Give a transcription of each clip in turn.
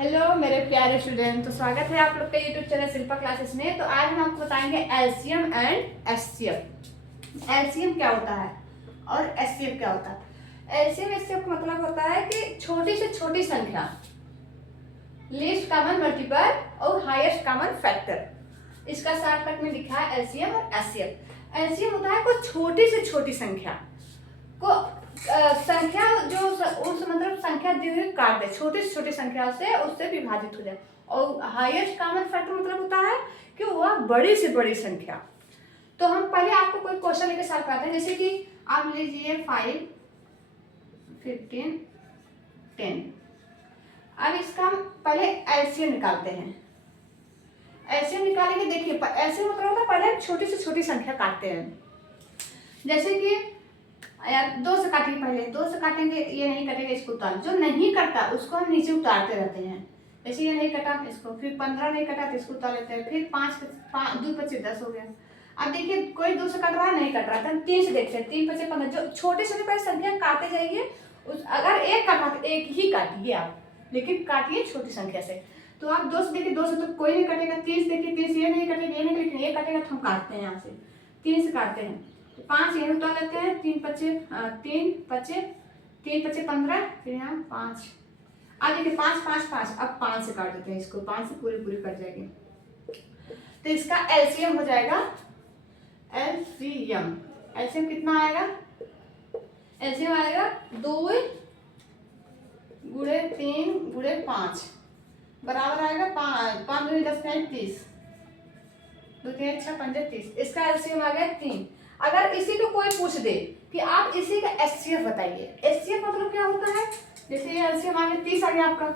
Hello मेरे प्यारे student, तो स्वागत है आप लोग के यूट्यूब चैनल शिल्पा क्लासेस में। तो आज हम आपको बताएंगे एलसीएम एंड एचसीएफ। एलसीएम क्या होता है और एचसीएफ क्या होता है। एलसीएम एचसीएफ का मतलब होता है कि छोटी से छोटी संख्या, लीस्ट कॉमन मल्टीपल और हाईएस्ट कॉमन फैक्टर। इसका शॉर्टकट में लिखा है एलसीएम और एचसीएफ। एलसीएम होता है कोई छोटी से छोटी संख्या को संख्या जो उस मतलब संख्या दी हुई काट दे, छोटी से छोटी संख्या से उससे विभाजित हो जाए। और हाईएस्ट कॉमन फैक्टर मतलब होता है कि वह बड़ी से बड़ी संख्या। तो हम पहले आपको कोई क्वेश्चन लेके सॉल्व करते हैं। जैसे कि आप लीजिए 5, 15, 10। अब इसका हम पहले एलसीएम निकालते हैं। एलसीएम निकालेंगे, देखिए एलसीएम मतलब होता है पहले हम छोटी से छोटी संख्या काटते हैं। जैसे कि यार 2 से काटेंगे, पहले 2 से काटेंगे, ये नहीं कटेगा, इसको उतार। जो नहीं कटता उसको हम नीचे उतारते रहते हैं। जैसे ये नहीं कटा इसको, फिर 15 नहीं कटा तो इसको उतार लेते हैं। फिर 5 2 25 10 हो गया। अब देखिए कोई 2 से कट रहा है, नहीं कट रहा है, तो हम 3 से देखते हैं। 3 5 15, जो छोटे छोटे पहले संख्या काटते जाइए। अगर एक काटा तो एक ही काटिए आप, लेकिन काटिए छोटी संख्या से। तो आप 2 से देखिए, 2 से तो कोई नहीं कटेगा। 3 से देखिए, 3 से ये नहीं कटेगा, ये नहीं, लेकिन ये कटेगा तो हम काटते हैं। यहाँ से 3 से काटते हैं, 5 यहीं उतार लेते हैं। 3 पचे 15, फिर यहाँ 5। अब देखिए 5 5 5, अब 5 से काट देते हैं इसको। 5 से पूरी पूरी कट जाएगी। तो इसका एलसीएम हो जाएगा एलसीएम। एलसीएम कितना आएगा? एलसीएम आएगा 2 गुणे 3 गुणे 5 बराबर आएगा 5 5 गुणे 10 का 30, 2 3 6 5 30। इसका एलसीएम आ गया 3। अगर इसी को कोई पूछ दे कि आप इसी का एचसीएफ बताइए, एचसीएफ मतलब क्या होता है? जैसे ये एलसीएम आ गया 30 आ गया आपका।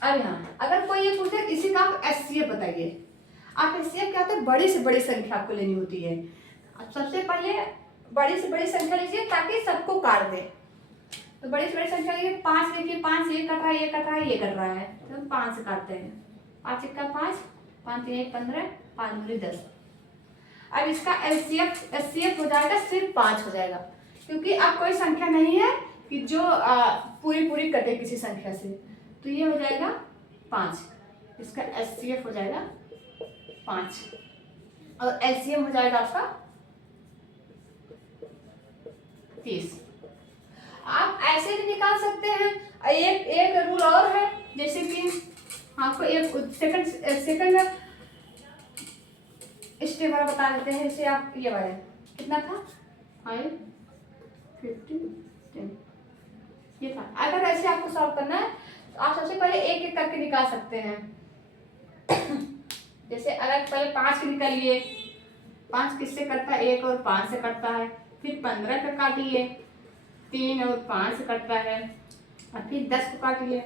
अब यहाँ अगर कोई ये पूछे इसी का आप एचसीएफ बताइए, आप एचसीएफ क्या होता है? बड़ी से बड़ी संख्या आपको लेनी होती है। अब सबसे पहले बड़ी से बड़ी संख्या लीजिए ताकि सबको काट दे। तो बड़ी से बड़ी संख्या लीजिए। 5 देखिए, 5 ये कट रहा है, ये कट रहा है, ये कट रहा है, तो हम 5 से काटते हैं। 5 1 5, 5 3 15, 5 दूनी 10। अब इसका एचसीएफ हो जाएगा, सिर्फ 5 हो जाएगा, क्योंकि अब कोई संख्या नहीं है कि जो पूरी पूरी कटे किसी संख्या से। तो ये हो जाएगा 5। इसका एचसीएफ हो जाएगा 5 और एलसीएम हो जाएगा आपका 30। आप ऐसे भी निकाल सकते हैं। एक रूल और है, जैसे कि आपको एक सेकंड स्टेप वाला बता देते हैं। जैसे आप ये वाले कितना था, 5 15 10 ये था। अगर ऐसे आपको सॉल्व करना है तो आप सबसे पहले एक एक करके निकाल सकते हैं। जैसे अगर पहले 5 के निकालिए, 5 किससे कटता है? 1 और 5 से कटता है। फिर 15 का काटिए, 3 और 5 से कटता है। और फिर 10 को काटिए,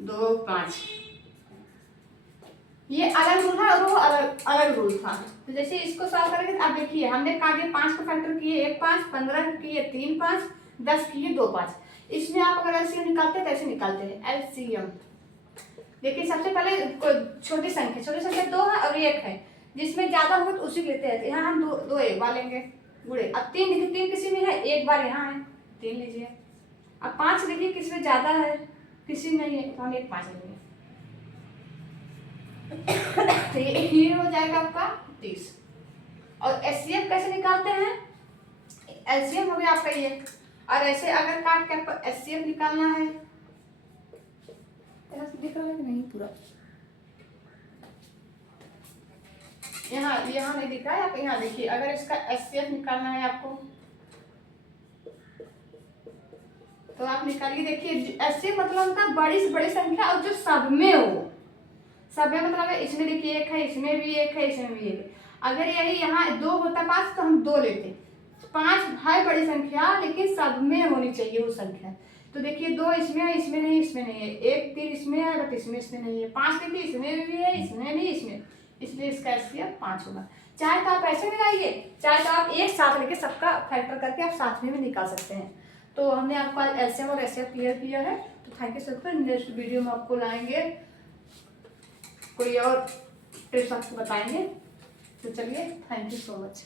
2 5। ये अलग रूल है और वो अलग अलग रूल था। तो जैसे इसको सॉल्व करेंगे, आप देखिए हमने काटे 5 को फैक्टर किए 1 5, 15 किए 3 5, 10 किए 2 5। इसमें आप अगर एलसीएम निकालते हैं तो ऐसे निकालते हैं एलसीएम। देखिए सबसे पहले छोटी संख्या 2 है और 1 है, जिसमें ज्यादा होगा तो उसी लेते हैं। यहाँ हम 2 एक बार लेंगे गुणे। अब 3 देखिए, 3 किसी में है, एक बार यहाँ है, 3 लीजिए। अब 5 देखिए किसी में ज्यादा है, किसी में नहीं है, तो हम 1 5 लेंगे। तो ये हो जाएगा आपका 30। और एचसीएफ कैसे निकालते हैं? एलसीएम हो गया आपका ये। और ऐसे अगर काट के आपको एचसीएफ निकालना है, दिख रहा है कि नहीं पूरा? यहाँ नहीं दिख रहा है, आप यहाँ देखिए। अगर इसका एचसीएफ निकालना है आपको तो आप निकालिए। देखिए एचसीएफ मतलब होता है बड़ी से बड़ी संख्या और जो सब में हो। सब में मतलब है इसमें देखिए 1 है, इसमें भी 1 है, इसमें भी 1 है। अगर यही यहाँ 2 होता 5 तो हम 2 लेते। 5 है बड़ी संख्या, लेकिन सब में होनी चाहिए वो संख्या। तो देखिए 2 इसमें है, इसमें नहीं, इसमें नहीं है। 1 3 इसमें है, बट इसमें नहीं है। 5 देखिए इसमें भी है, इसमें भी, इसमें, इसलिए इसका एचसीएफ 5 होगा। चाहे तो आप ऐसे मिलाइए, चाहे तो आप एक साथ लेके सबका फैक्टर करके आप साथ में भी निकाल सकते हैं। तो हमने आपको एलसीएम और एचसीएफ क्लियर किया है। तो thank you so much. Next video में आपको लाएंगे, कोई और टिप्स आपको बताएंगे। तो चलिए, थैंक यू सो मच।